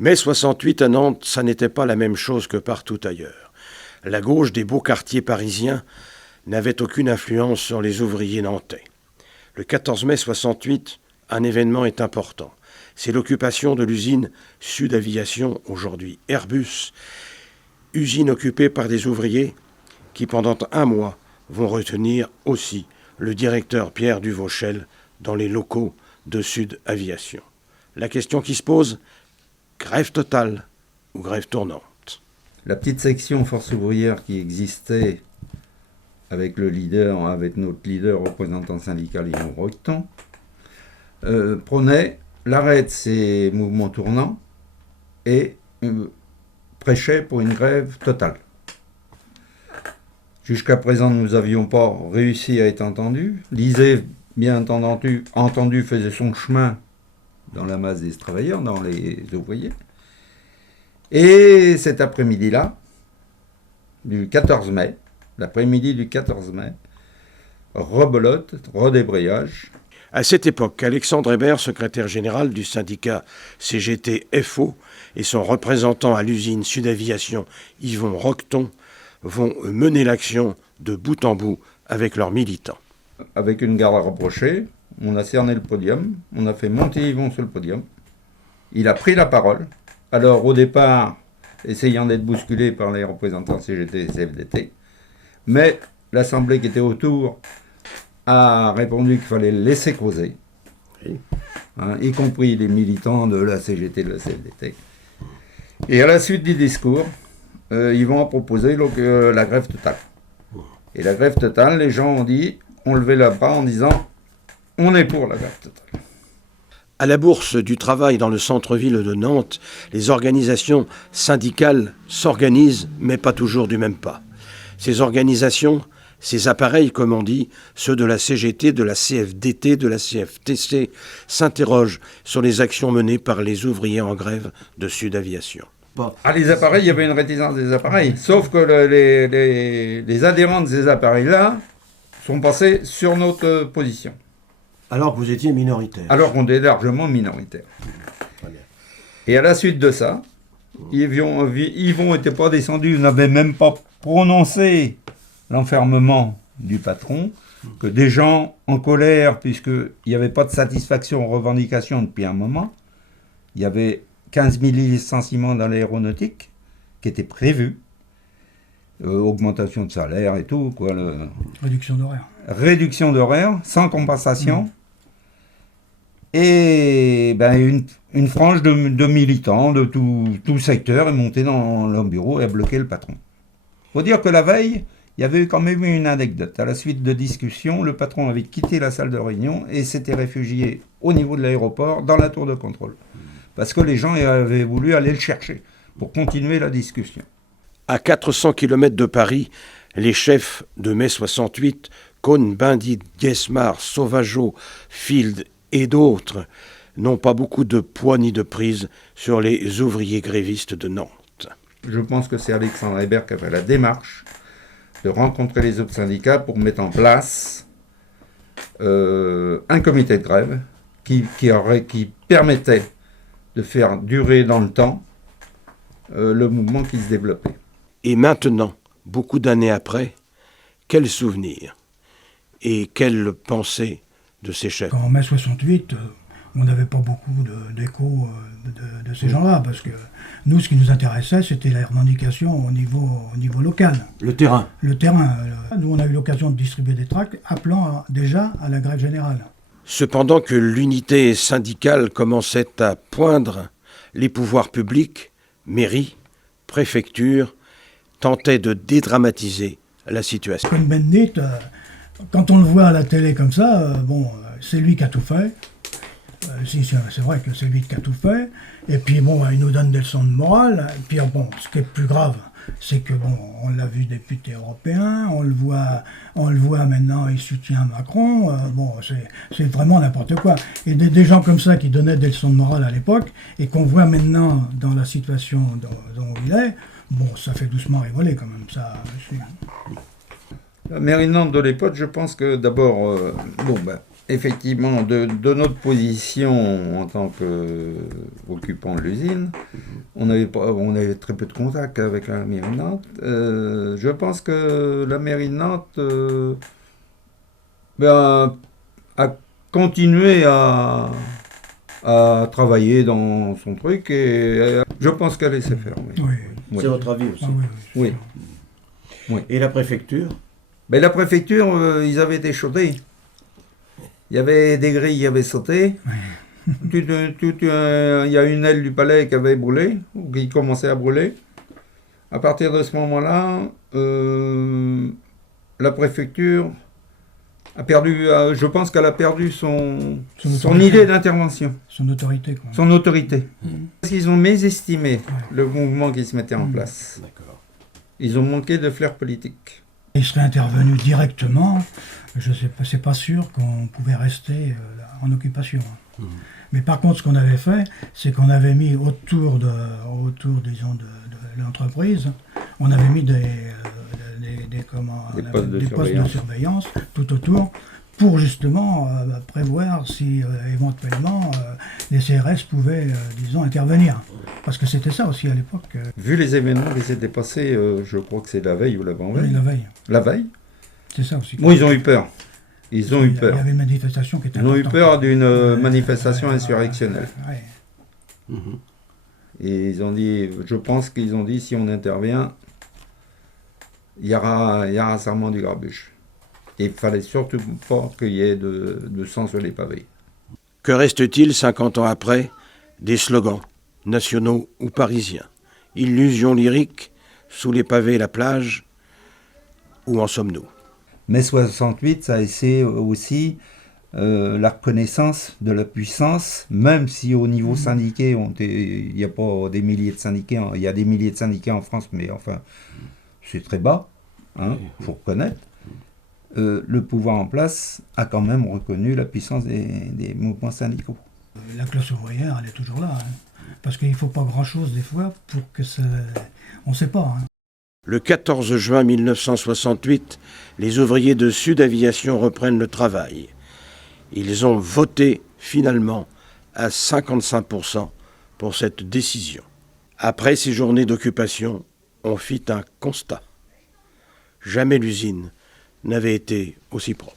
Mai 68 à Nantes, ça n'était pas la même chose que partout ailleurs. La gauche des beaux quartiers parisiens n'avait aucune influence sur les ouvriers nantais. Le 14 mai 68, un événement est important. C'est l'occupation de l'usine Sud Aviation, aujourd'hui Airbus, usine occupée par des ouvriers qui, pendant un mois, vont retenir aussi le directeur Pierre Duvauchel dans les locaux de Sud Aviation. La question qui se pose, grève totale ou grève tournante? La petite section force ouvrière qui existait avec notre leader représentant syndical Yvon Roqueton, prenait l'arrêt de ces mouvements tournants et prêchait pour une grève totale. Jusqu'à présent, nous n'avions pas réussi à être entendus. L'ISEE, bien entendu, faisait son chemin dans la masse des travailleurs, dans les ouvriers. Et cet après-midi-là, du 14 mai, l'après-midi du 14 mai, rebelote, redébrayage. À cette époque, Alexandre Hébert, secrétaire général du syndicat CGT-FO, et son représentant à l'usine Sud Aviation, Yvon Roqueton, vont mener l'action de bout en bout avec leurs militants. Avec une garde rapprochée, on a cerné le podium, on a fait monter Yvon sur le podium. Il a pris la parole. Alors au départ, essayant d'être bousculé par les représentants CGT et CFDT, mais l'Assemblée qui était autour a répondu qu'il fallait le laisser causer, y compris les militants de la CGT et de la CFDT. Et à la suite du discours, ils vont proposer la grève totale. Et la grève totale, les gens ont dit, ont levé la bras en disant « on est pour la grève totale ». À la Bourse du Travail dans le centre-ville de Nantes, les organisations syndicales s'organisent, mais pas toujours du même pas. Ces organisations, ces appareils, comme on dit, ceux de la CGT, de la CFDT, de la CFTC, s'interrogent sur les actions menées par les ouvriers en grève de Sud Aviation. Ah, les appareils, il y avait une réticence des appareils. Sauf que les adhérents de ces appareils-là sont passés sur notre position. Alors que vous étiez minoritaire. Alors qu'on était largement minoritaire. Et à la suite de ça, Yvon n'était pas descendu, n'avait même pas prononcé l'enfermement du patron, que des gens en colère, puisqu'il n'y avait pas de satisfaction aux revendications depuis un moment, il y avait 15 000 licenciements dans l'aéronautique qui étaient prévus, augmentation de salaire et tout, quoi. Réduction d'horaire. Réduction d'horaire, sans compensation. Et une frange de militants de tout secteur est montée dans leur bureau et a bloqué le patron. Il faut dire que la veille, il y avait quand même eu une anecdote. À la suite de discussions, le patron avait quitté la salle de réunion et s'était réfugié au niveau de l'aéroport dans la tour de contrôle. Parce que les gens avaient voulu aller le chercher pour continuer la discussion. À 400 km de Paris, les chefs de mai 68, Cohn-Bendit, Guesmar, Sauvageau, Field et d'autres, n'ont pas beaucoup de poids ni de prise sur les ouvriers grévistes de Nantes. Je pense que c'est Alexandre Hébert qui a fait la démarche de rencontrer les autres syndicats pour mettre en place un comité de grève qui permettait de faire durer dans le temps le mouvement qui se développait. Et maintenant, beaucoup d'années après, quels souvenirs et quelles pensées de ces chefs? En mai 68, on n'avait pas beaucoup d'écho de ces gens-là, parce que nous, ce qui nous intéressait, c'était la revendication au niveau local. Le terrain. Le terrain. Nous, on a eu l'occasion de distribuer des tracts appelant déjà à la grève générale. Cependant que l'unité syndicale commençait à poindre, les pouvoirs publics, mairies, préfectures, tentaient de dédramatiser la situation. Cohn-Bendit, quand on le voit à la télé comme ça, c'est lui qui a tout fait. Si, c'est vrai que c'est lui qui a tout fait. Et puis il nous donne des leçons de morale. Et puis ce qui est plus grave, c'est que on l'a vu député européen, on le voit maintenant, il soutient Macron. C'est vraiment n'importe quoi. Et des gens comme ça qui donnaient des leçons de morale à l'époque, et qu'on voit maintenant dans la situation dont il est, ça fait doucement rigoler quand même, ça. La mairie de Nantes de l'époque, je pense que d'abord, effectivement, de notre position en tant qu'occupant de l'usine, on avait très peu de contact avec la mairie de Nantes. Je pense que la mairie de Nantes a continué à travailler dans son truc et je pense qu'elle laissait faire. Oui. Oui. Oui. C'est votre avis aussi. Ah oui, Oui. Oui. Et la préfecture? Ben, la préfecture, ils avaient été chaudés. Il y avait des grilles qui avaient sauté. Il y a une aile du palais qui avait brûlé, ou qui commençait à brûler. À partir de ce moment-là, la préfecture a perdu, je pense qu'elle a perdu son idée d'intervention, Son autorité, quoi. son autorité. Parce qu'ils ont mésestimé le mouvement qui se mettait en place. D'accord. Ils ont manqué de flair politique. Il serait intervenu directement, je sais pas, c'est pas sûr qu'on pouvait rester en occupation. Mais par contre, ce qu'on avait fait, c'est qu'on avait mis autour, disons, de l'entreprise, on avait mis des postes de surveillance tout autour pour justement prévoir si éventuellement les CRS pouvaient, disons, intervenir. Parce que c'était ça aussi à l'époque. Vu les événements qui s'étaient passés, je crois que c'est la veille ou l'avant-veille. Oui, la veille. La veille. C'est ça aussi. Bon, ils ont eu peur. Ils ont eu peur. Il y avait une manifestation qui était Ils ont eu importante. peur d'une manifestation insurrectionnelle. Ouais. Et ils ont dit, je pense qu'ils ont dit, si on intervient, il y aura un serment du grabuge. Et il fallait surtout pas qu'il y ait de sang sur les pavés. Que reste-t-il 50 ans après? Des slogans, nationaux ou parisiens, illusions lyriques, sous les pavés et la plage, où en sommes-nous? Mai 68, ça a été aussi la reconnaissance de la puissance, même si au niveau syndiqué, il n'y a pas des milliers de syndiqués, il y a des milliers de syndiqués en France, mais enfin, c'est très bas, hein, faut reconnaître. Le pouvoir en place a quand même reconnu la puissance des mouvements syndicaux. La classe ouvrière, elle est toujours là. Hein. Parce qu'il ne faut pas grand-chose des fois pour que ça... On ne sait pas. Hein. Le 14 juin 1968, les ouvriers de Sud Aviation reprennent le travail. Ils ont voté finalement à 55% pour cette décision. Après ces journées d'occupation, on fit un constat. Jamais l'usine n'avait été aussi propre.